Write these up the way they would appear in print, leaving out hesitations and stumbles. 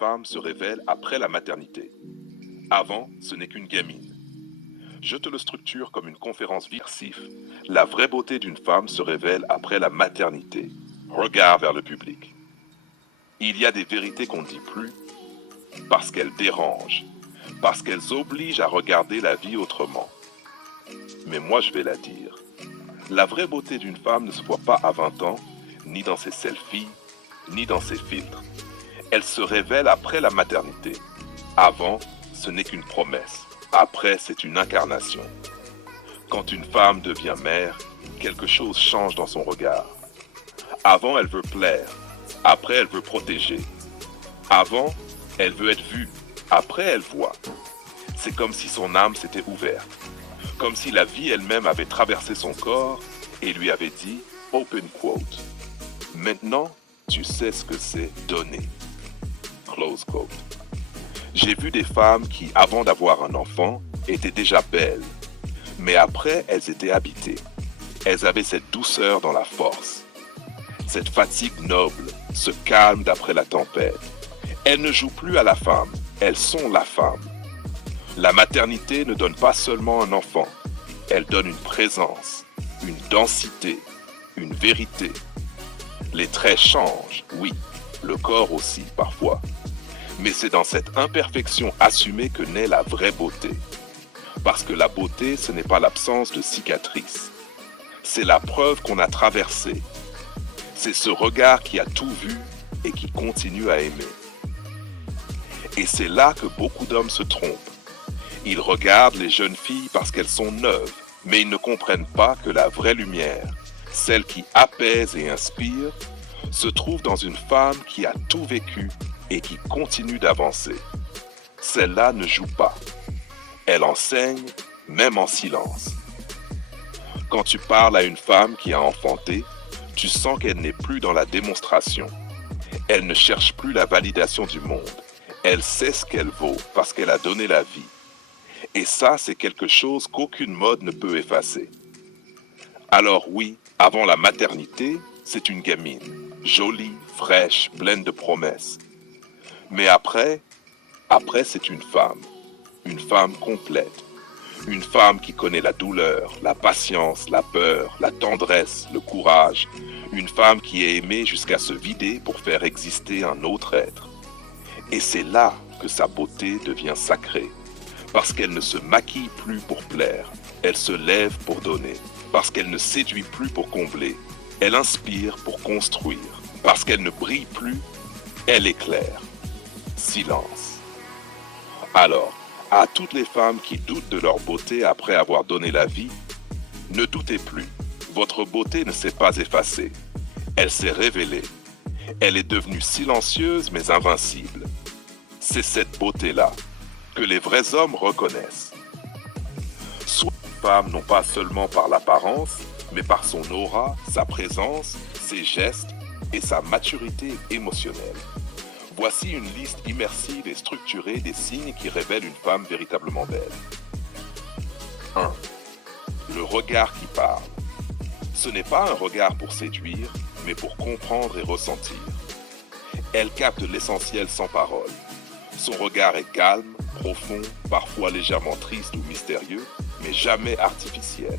femme se révèle après la maternité. Avant, ce n'est qu'une gamine. Je te le structure comme une conférence versive. La vraie beauté d'une femme se révèle après la maternité. Regard vers le public. Il y a des vérités qu'on ne dit plus parce qu'elles dérangent, parce qu'elles obligent à regarder la vie autrement. Mais moi, je vais la dire. La vraie beauté d'une femme ne se voit pas à 20 ans, ni dans ses selfies, ni dans ses filtres. Elle se révèle après la maternité. Avant, ce n'est qu'une promesse. Après, c'est une incarnation. Quand une femme devient mère, quelque chose change dans son regard. Avant, elle veut plaire. Après, elle veut protéger. Avant, elle veut être vue. Après, elle voit. C'est comme si son âme s'était ouverte. Comme si la vie elle-même avait traversé son corps et lui avait dit, open quote, maintenant, tu sais ce que c'est donner. Close quote. J'ai vu des femmes qui, avant d'avoir un enfant, étaient déjà belles. Mais après, elles étaient habitées. Elles avaient cette douceur dans la force. Cette fatigue noble, ce calme d'après la tempête. Elles ne jouent plus à la femme, elles sont la femme. La maternité ne donne pas seulement un enfant, elle donne une présence, une densité, une vérité. Les traits changent, oui, le corps aussi parfois. Mais c'est dans cette imperfection assumée que naît la vraie beauté. Parce que la beauté, ce n'est pas l'absence de cicatrices. C'est la preuve qu'on a traversé. C'est ce regard qui a tout vu et qui continue à aimer. Et c'est là que beaucoup d'hommes se trompent. Ils regardent les jeunes filles parce qu'elles sont neuves, mais ils ne comprennent pas que la vraie lumière, celle qui apaise et inspire, se trouve dans une femme qui a tout vécu et qui continue d'avancer. Celle-là ne joue pas. Elle enseigne, même en silence. Quand tu parles à une femme qui a enfanté, tu sens qu'elle n'est plus dans la démonstration. Elle ne cherche plus la validation du monde. Elle sait ce qu'elle vaut parce qu'elle a donné la vie. Et ça, c'est quelque chose qu'aucune mode ne peut effacer. Alors oui, avant la maternité, c'est une gamine, jolie, fraîche, pleine de promesses. Mais après c'est une femme complète. Une femme qui connaît la douleur, la patience, la peur, la tendresse, le courage. Une femme qui est aimée jusqu'à se vider pour faire exister un autre être. Et c'est là que sa beauté devient sacrée. Parce qu'elle ne se maquille plus pour plaire. Elle se lève pour donner. Parce qu'elle ne séduit plus pour combler. Elle inspire pour construire. Parce qu'elle ne brille plus, elle éclaire. Silence. Alors, à toutes les femmes qui doutent de leur beauté après avoir donné la vie, ne doutez plus. Votre beauté ne s'est pas effacée. Elle s'est révélée. Elle est devenue silencieuse mais invincible. C'est cette beauté-là que les vrais hommes reconnaissent. Soit une femme non pas seulement par l'apparence, mais par son aura, sa présence, ses gestes et sa maturité émotionnelle. Voici une liste immersive et structurée des signes qui révèlent une femme véritablement belle. 1. Le regard qui parle. Ce n'est pas un regard pour séduire, mais pour comprendre et ressentir. Elle capte l'essentiel sans parole. Son regard est calme, profond, parfois légèrement triste ou mystérieux, mais jamais artificiel.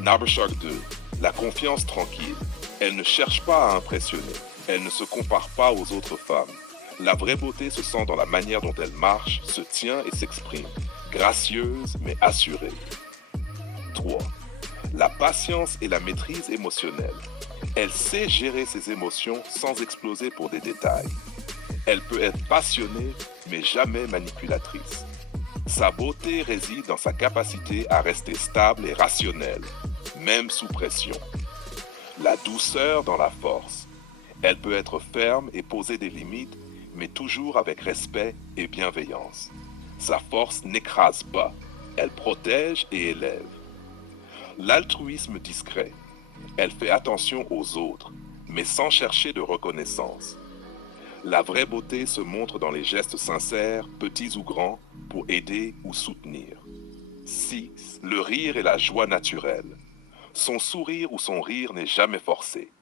Nabershark 2. La confiance tranquille. Elle ne cherche pas à impressionner. Elle ne se compare pas aux autres femmes. La vraie beauté se sent dans la manière dont elle marche, se tient et s'exprime. Gracieuse mais assurée. 3. La patience et la maîtrise émotionnelle. Elle sait gérer ses émotions sans exploser pour des détails. Elle peut être passionnée mais jamais manipulatrice. Sa beauté réside dans sa capacité à rester stable et rationnelle, même sous pression. La douceur dans la force. Elle peut être ferme et poser des limites, mais toujours avec respect et bienveillance. Sa force n'écrase pas, elle protège et élève. L'altruisme discret. Elle fait attention aux autres, mais sans chercher de reconnaissance. La vraie beauté se montre dans les gestes sincères, petits ou grands, pour aider ou soutenir. 6. Le rire et la joie naturelle. Son sourire ou son rire n'est jamais forcé.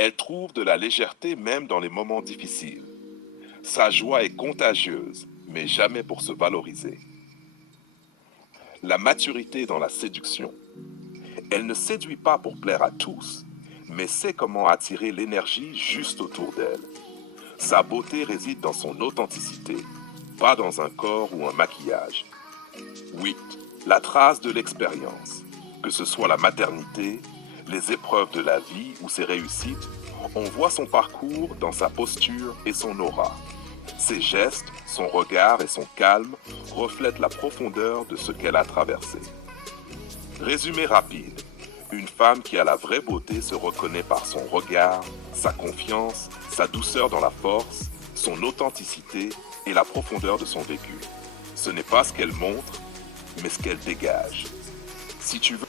Elle trouve de la légèreté même dans les moments difficiles. Sa joie est contagieuse, mais jamais pour se valoriser. La maturité dans la séduction. Elle ne séduit pas pour plaire à tous, mais sait comment attirer l'énergie juste autour d'elle. Sa beauté réside dans son authenticité, pas dans un corps ou un maquillage. 8. La trace de l'expérience. Que ce soit la maternité, les épreuves de la vie ou ses réussites, on voit son parcours dans sa posture et son aura. Ses gestes, son regard et son calme reflètent la profondeur de ce qu'elle a traversé. Résumé rapide. Une femme qui a la vraie beauté se reconnaît par son regard, sa confiance, sa douceur dans la force, son authenticité et la profondeur de son vécu. Ce n'est pas ce qu'elle montre, mais ce qu'elle dégage. Si tu veux